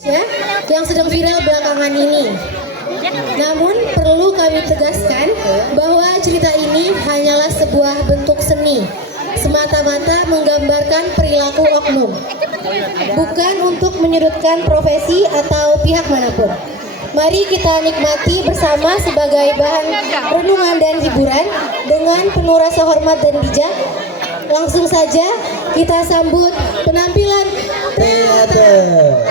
Ya, yang sedang viral belakangan ini. Namun perlu kami tegaskan bahwa cerita ini hanyalah sebuah bentuk seni, semata-mata menggambarkan perilaku oknum, bukan untuk menyudutkan profesi atau pihak manapun. Mari kita nikmati bersama sebagai bahan renungan dan hiburan dengan penuh rasa hormat dan bijak. Langsung saja kita sambut penampilan teater.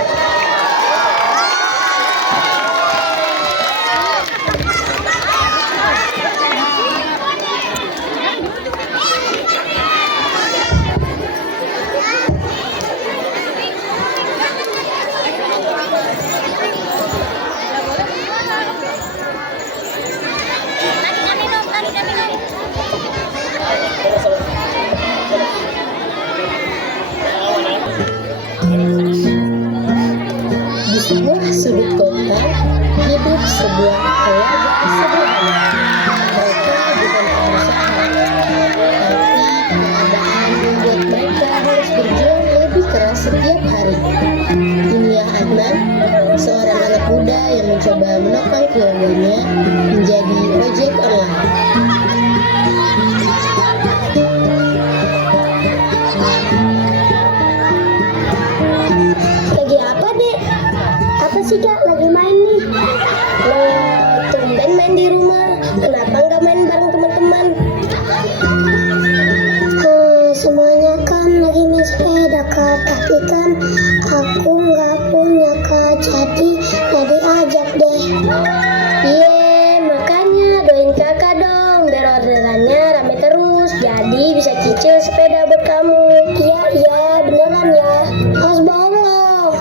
Di sebuah sudut kota hidup sebuah keluarga sederhana. Mereka bukan pengusaha, tapi keadaan membuat mereka harus berjuang lebih keras setiap hari. Inilah Adnan, seorang anak muda yang mencoba menopang keluarganya menjadi ojek online. Sih Kak, lagi main nih. Tumben main di rumah. Kenapa nggak main bareng teman-teman? Semuanya kan lagi main sepeda Kak. Tapi kan aku nggak punya Kak. Jadi ajak deh. Makanya doain kakak dong. Biar orderannya rame terus. Jadi bisa cicil sepeda buat kamu. Iya beneran ya. Harus bohong loh.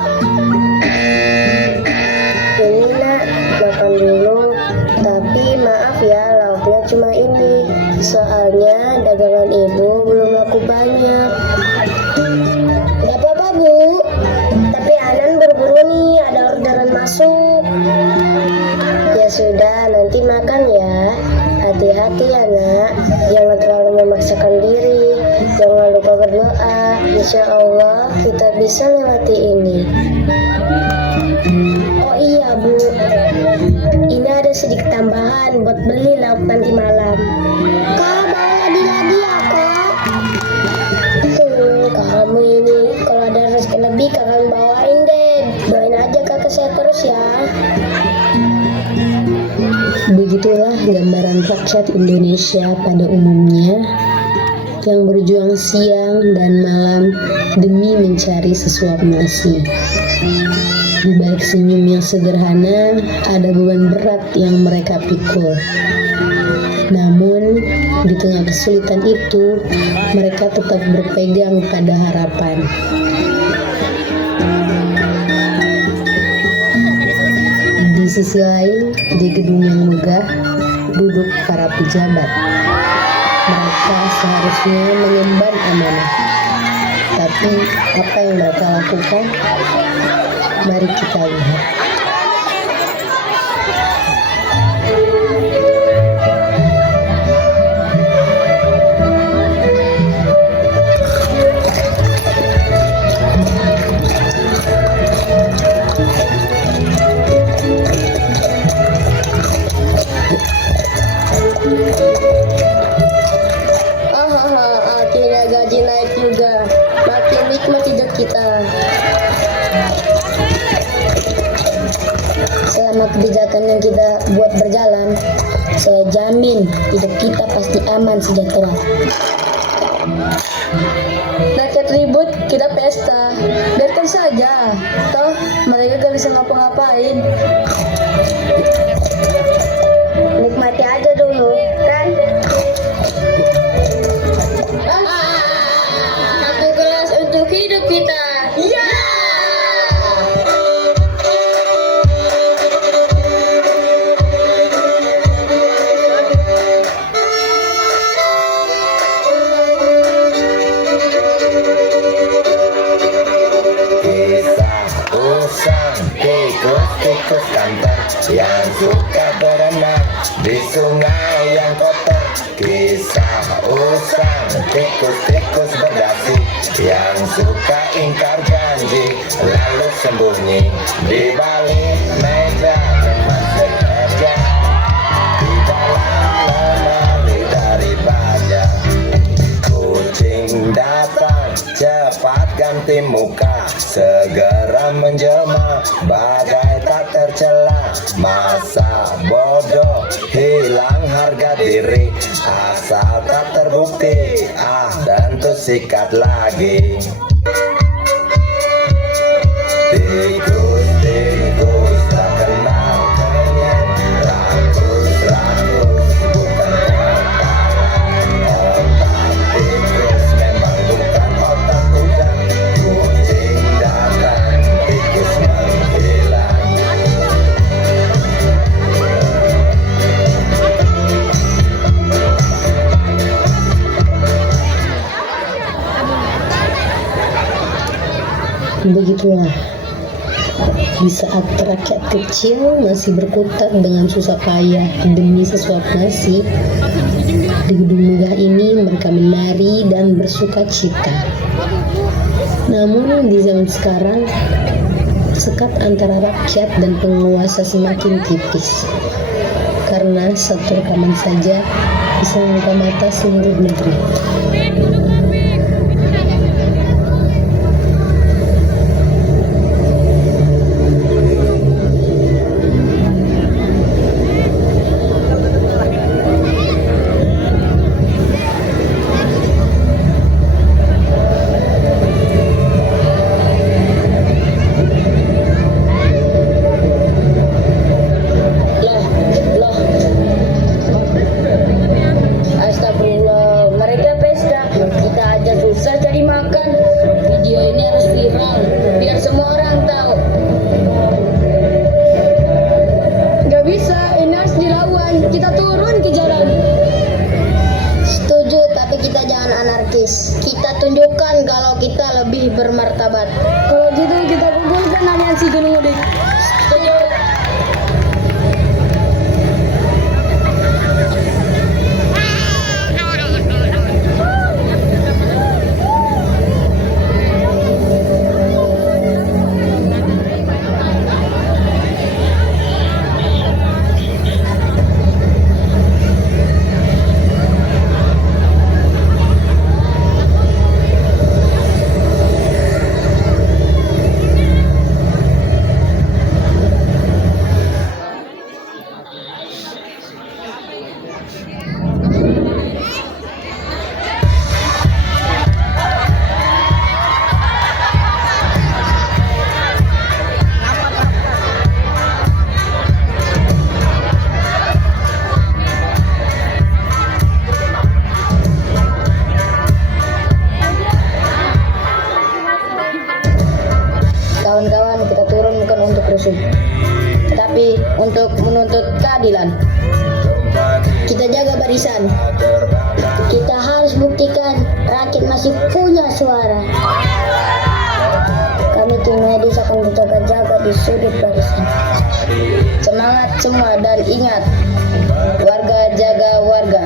Ini nak, makan dulu. Tapi maaf ya, lauknya cuma ini. Soalnya dagangan ibu belum laku banyak. Gak apa-apa Bu, tapi Anan buru-buru nih, ada orderan masuk. Ya sudah, nanti makan ya. Hati-hati ya nak, jangan terlalu memaksakan diri. Jangan lupa berdoa, insya Allah kita bisa lewati ini. Oh iya Bu, ini ada sedikit tambahan buat beli lauk nanti malam. Kak, bawa ladi-ladi ya Kak. Kamu ini kalau ada rezeki lebih kakak bawain deh. Doain aja kakak saya terus ya. Begitulah gambaran rakyat Indonesia pada umumnya yang berjuang siang dan malam demi mencari sesuap nasi. Di balik senyum yang sederhana, ada beban berat yang mereka pikul. Namun, di tengah kesulitan itu, mereka tetap berpegang pada harapan. Di sisi lain, di gedung yang megah, duduk para pejabat. Mereka seharusnya mengemban amanah. Tapi, apa yang mereka lakukan? Mari kita lihat. Akhirnya gaji naik juga. Makin nikmat hidup kita. Selama kebijakan yang kita buat berjalan, saya jamin hidup kita pasti aman sejahtera. Rakyat ribut, kita pesta. Biarkan saja, toh mereka gak bisa ngapa-ngapain. Nikmati aja dulu, kan? Satu gelas untuk hidup kita. Iya! Kisah usang, tikus-tikus kantor yang suka berenang di sungai yang kotor. Kisah usang, tikus-tikus berdasi yang suka ingkar janji lalu sembunyi di balik meja tempat bekerja, di dalam lemari dari baja. Kucing datang cepat ganti muka, segera menjelma bagai tak tercela. Masa bodoh hilang harga diri, asal tak terbukti tentu sikat lagi. Tikus-tikus tak kenal kenyang, rakus-rakus bukan kepala. Otak tikus memang bukan otak kuda. Kucing datang, tikus menghilang. Begitulah, di saat rakyat kecil masih berkutat dengan susah payah demi sesuap nasi, di gedung megah ini mereka menari dan bersuka cita. Namun di zaman sekarang, sekat antara rakyat dan penguasa semakin tipis, karena satu rekaman saja bisa membuka mata seluruh negeri. Astagfirullah, mereka pesta, kita aja susah cari makan. Video ini harus viral, biar semua orang tahu. Gak bisa, ini harus dilawan, kita turun ke jalan. Setuju, tapi kita jangan anarkis. Kita tunjukkan kalau kita lebih bermartabat. Kalau gitu kita kumpulkan aliansi Gunung Udik. Setuju. Kawan-kawan, kita turun bukan untuk rusuh, tapi untuk menuntut keadilan. Kita jaga barisan. Kita harus buktikan rakyat masih punya suara. Kami tim medis akan berjaga-jaga di sudut barisan. Semangat semua dan ingat, warga jaga warga.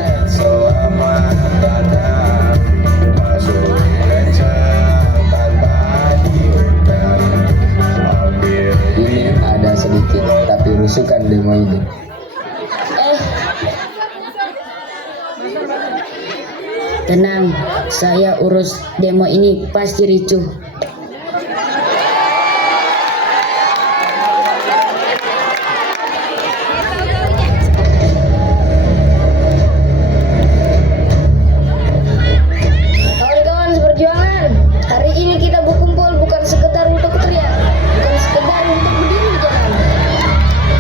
Ini ada sedikit tapi rusukan demo ini. Tenang, saya urus demo ini pasti ricuh. Kawan-kawan seperjuangan, hari ini kita berkumpul bukan sekedar untuk teriak, bukan sekedar untuk berdiri di jalan,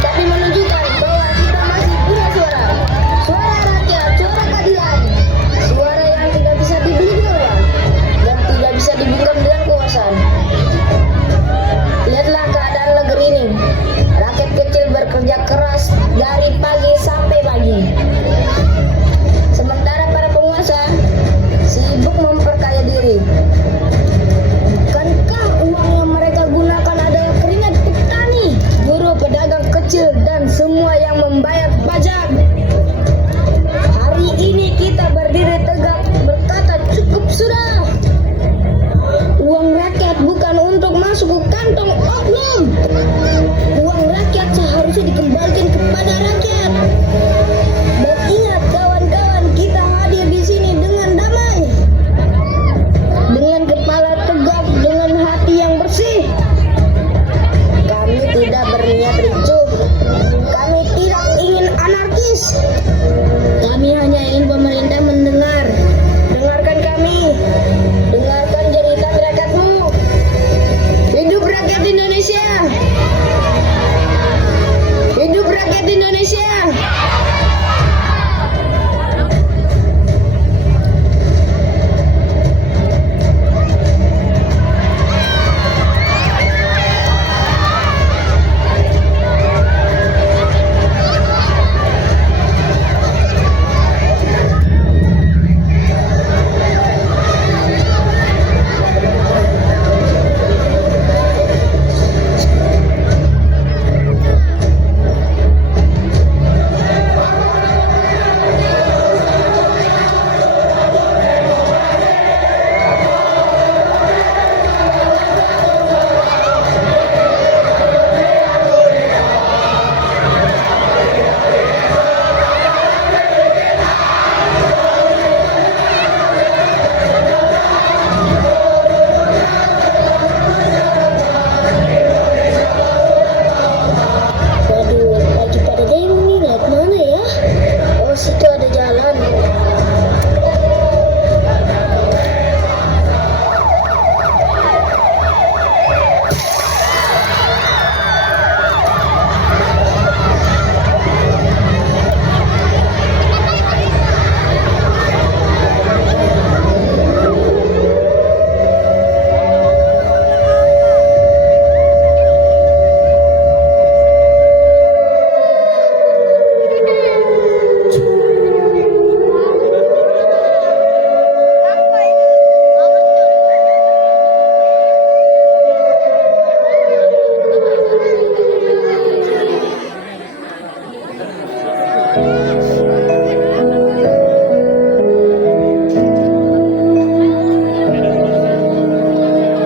tapi menunjukkan bahwa kita masih punya suara. Suara rakyat, suara keadilan, suara yang tidak bisa dibeli dengan uang dan tidak bisa dibungkam dengan kekuasaan. dikembalikan kepada rakyat. Dan ingat kawan-kawan, kita hadir di sini dengan damai, dengan kepala tegak, dengan hati yang bersih. Kami tidak berniat ricuh, kami tidak ingin anarkis. Kami hanya ingin pemerintah mendengar. Dengarkan kami, dengarkan cerita rakyatmu. Hidup rakyat Indonesia! Hidup rakyat Indonesia! Waduh, lagi pada demo nih, lihat mana ya? Oh, situ ada jalan.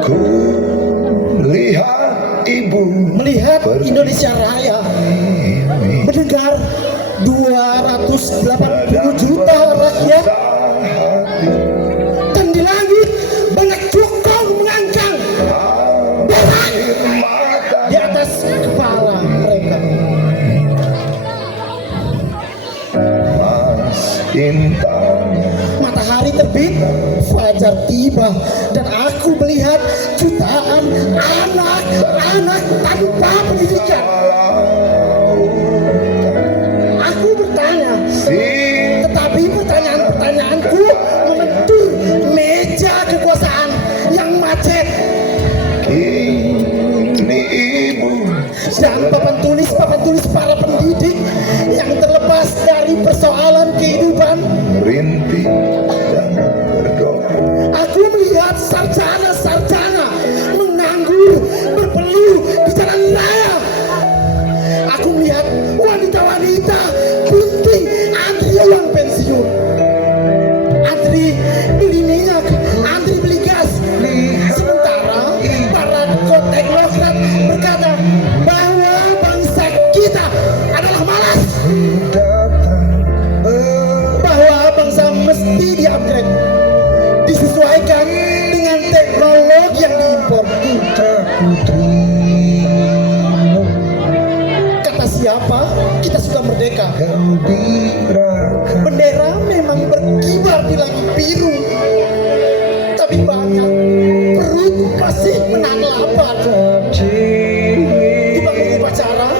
Ku lihat ibu melihat Indonesia Raya mendengar 280 juta rakyat, dan di langit banyak cukong mengangkang berak di atas kepala mereka. Intan Matahari terbit, fajar tiba, dan aku melihat jutaan anak-anak tanpa pendidikan. Aku bertanya, tetapi pertanyaan-pertanyaanku membentur meja kekuasaan yang macet. kini ibu Dan papan tulis para pendidik yang terlepas dari persoalan kehidupan. merintih dan berdoa. Aku melihat sarjana-sarjana menganggur berpeluh di jalan raya. Aku melihat wanita-wanita bunting antri uang pensiun, antri beli minyak, antri beli gas. Sementara para teknokrat berkata bahwa bangsa kita adalah malas, bahwa bangsa mesti di-upgrade, disesuaikan dengan teknologi yang diimpor. Kata siapa? Kita sudah merdeka. Bendera memang berkibar di langit biru, tapi banyak perut masih menahan lapar. Di panggung upacara,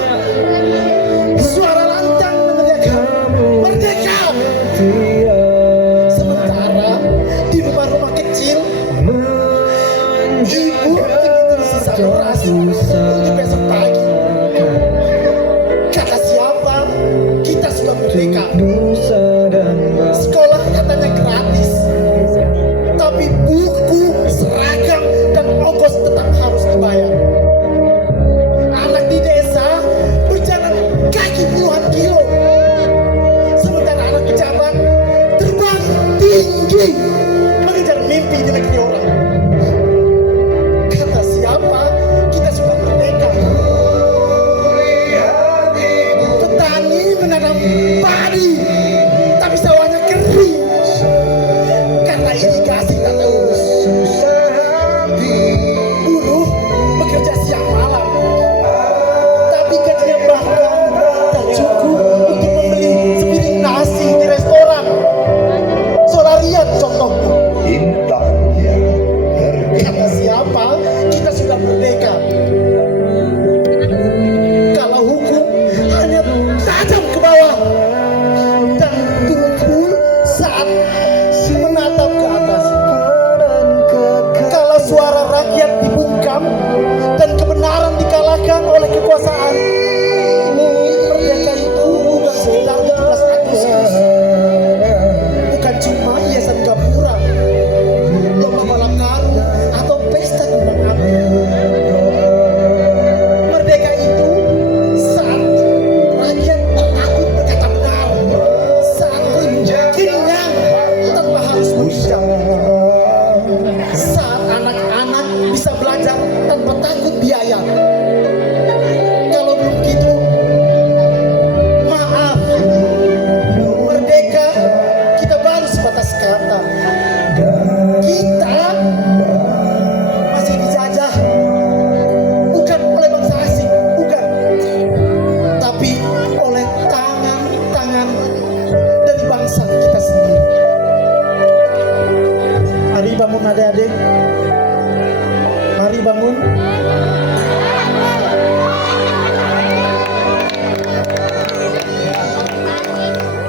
suara lantang meneriakkan merdeka. Sementara di rumah-rumah kecil, ibu tinggal sisa beras untuk besok pagi. Kata siapa? Kita sudah merdeka. Sekolah katanya gratis, tapi buku, seragam, dan ongkos tetap harus dibayar.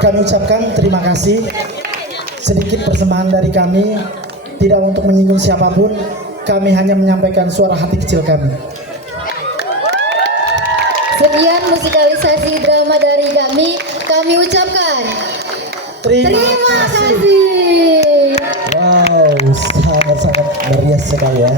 kami ucapkan terima kasih. Sedikit persembahan dari kami, tidak untuk menyinggung siapapun, kami hanya menyampaikan suara hati kecil kami. Sekian musikalisasi drama dari kami ucapkan terima kasih. Wow, sangat-sangat meriah sekali ya.